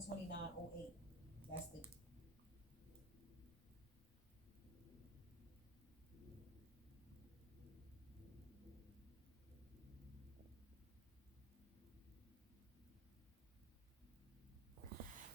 12908. That's the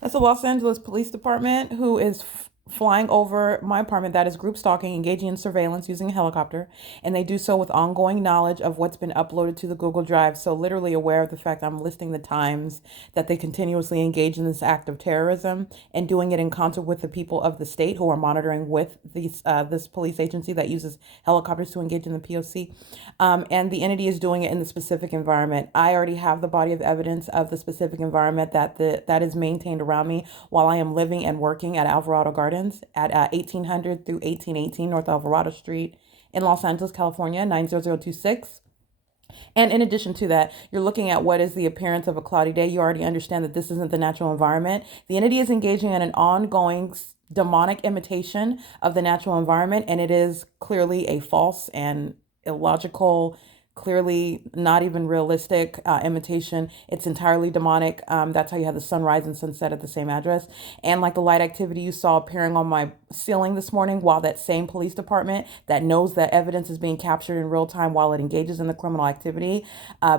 That's the Los Angeles Police Department who is flying over my apartment. That is group stalking, engaging in surveillance using a helicopter. And they do so with ongoing knowledge of what's been uploaded to the Google Drive. So, literally aware of the fact I'm listing the times that they continuously engage in this act of terrorism and doing it in concert with the people of the state who are monitoring with this police agency that uses helicopters to engage in the P.O.C. And the entity is doing it in the specific environment. I already have the body of evidence of the specific environment that is maintained around me while I am living and working at Alvarado Gardens at 1800 through 1818 North Alvarado Street in Los Angeles, California, 90026. And in addition to that, you're looking at what is the appearance of a cloudy day. You already understand that this isn't the natural environment. The entity is engaging in an ongoing demonic imitation of the natural environment, and it is clearly a false and illogical, clearly not even realistic imitation. It's entirely demonic. That's how you have the sunrise and sunset at the same address. And like the light activity you saw appearing on my ceiling this morning, while that same police department that knows that evidence is being captured in real time while it engages in the criminal activity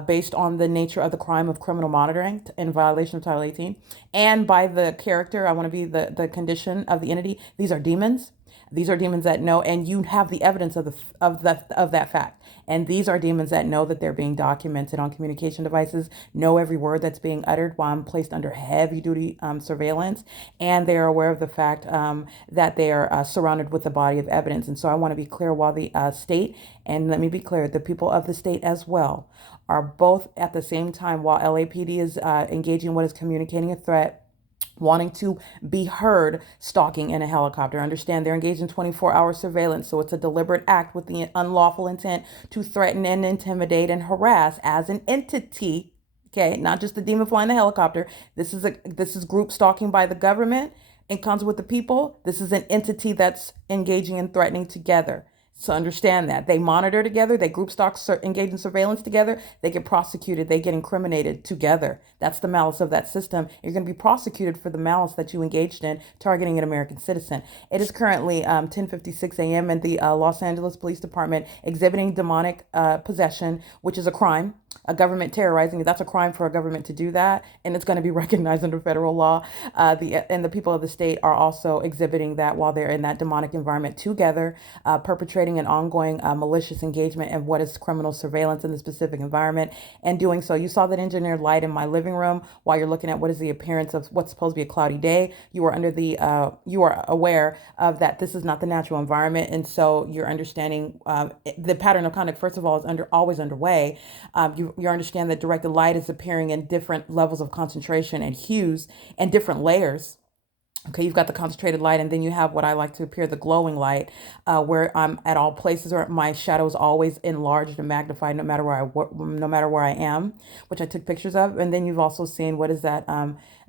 based on the nature of the crime of criminal monitoring in violation of Title 18, and by the character, I want to be the condition of the entity. These are demons. These are demons that know, and you have the evidence of that fact. And these are demons that know that they're being documented on communication devices, know every word that's being uttered while I'm placed under heavy duty surveillance, and they are aware of the fact that they are surrounded with a body of evidence. And so I want to be clear, while the state, and let me be clear, the people of the state as well, are both at the same time, while LAPD is engaging what is communicating a threat, wanting to be heard, stalking in a helicopter. Understand they're engaged in 24-hour surveillance, so it's a deliberate act with the unlawful intent to threaten and intimidate and harass as an entity. Okay, not just the demon flying the helicopter. This is group stalking by the government in concert with the people. This is an entity that's engaging and threatening together. So understand that they monitor together, they group stock, engage in surveillance together, they get prosecuted, they get incriminated together. That's the malice of that system. You're going to be prosecuted for the malice that you engaged in targeting an American citizen. It is currently 10:56 a.m. and the Los Angeles Police Department exhibiting demonic possession, which is a crime. A government terrorizing, that's a crime for a government to do that, and it's going to be recognized under federal law. The people of the state are also exhibiting that while they're in that demonic environment together, perpetrating an ongoing malicious engagement in what is criminal surveillance in the specific environment. And doing so, you saw that engineered light in my living room while you're looking at what is the appearance of what's supposed to be a cloudy day. You are aware of that this is not the natural environment, and so you're understanding the pattern of conduct. First of all, is always underway. You understand that directed light is appearing in different levels of concentration and hues and different layers. Okay, you've got the concentrated light, and then you have what I like to appear the glowing light, where I'm at all places, or my shadow is always enlarged and magnified, no matter where I am, which I took pictures of. And then you've also seen what is that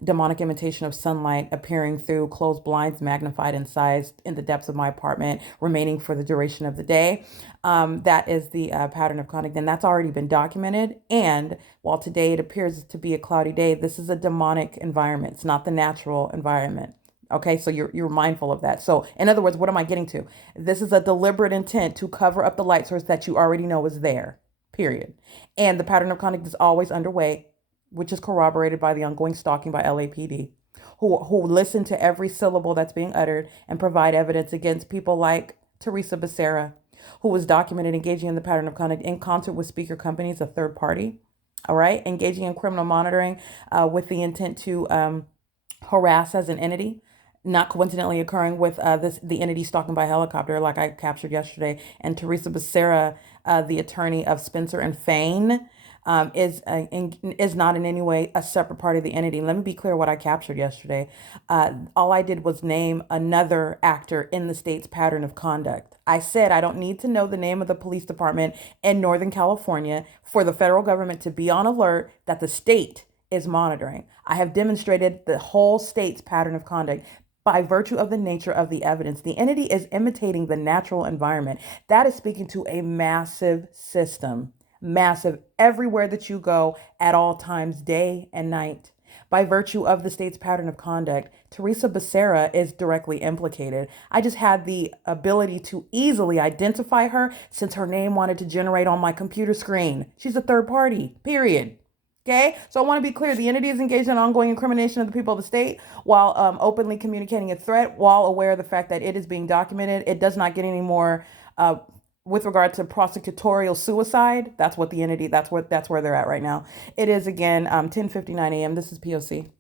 demonic imitation of sunlight appearing through closed blinds, magnified in size in the depths of my apartment, remaining for the duration of the day. That is the pattern of conduct, and that's already been documented. And while today it appears to be a cloudy day, this is a demonic environment. It's not the natural environment. Okay, so you're mindful of that. So in other words, what am I getting to? This is a deliberate intent to cover up the light source that you already know is there, period. And the pattern of conduct is always underway, which is corroborated by the ongoing stalking by LAPD, who listen to every syllable that's being uttered and provide evidence against people like Teresa Becerra, who was documented engaging in the pattern of conduct in concert with speaker companies, a third party. All right, engaging in criminal monitoring with the intent to harass as an entity, not coincidentally occurring with the entity stalking by helicopter, like I captured yesterday. And Teresa Becerra, the attorney of Spencer and Fain, is not in any way a separate part of the entity. Let me be clear what I captured yesterday. All I did was name another actor in the state's pattern of conduct. I said I don't need to know the name of the police department in Northern California for the federal government to be on alert that the state is monitoring. I have demonstrated the whole state's pattern of conduct by virtue of the nature of the evidence. The entity is imitating the natural environment. That is speaking to a massive system, massive everywhere that you go at all times, day and night. by virtue of the state's pattern of conduct, Teresa Becerra is directly implicated. I just had the ability to easily identify her since her name wanted to generate on my computer screen. She's a third party, period. Okay, so I want to be clear. The entity is engaged in ongoing incrimination of the people of the state while openly communicating a threat, while aware of the fact that it is being documented. It does not get any more with regard to prosecutorial suicide. That's what the entity. That's where they're at right now. It is again 10:59 a.m. This is POC.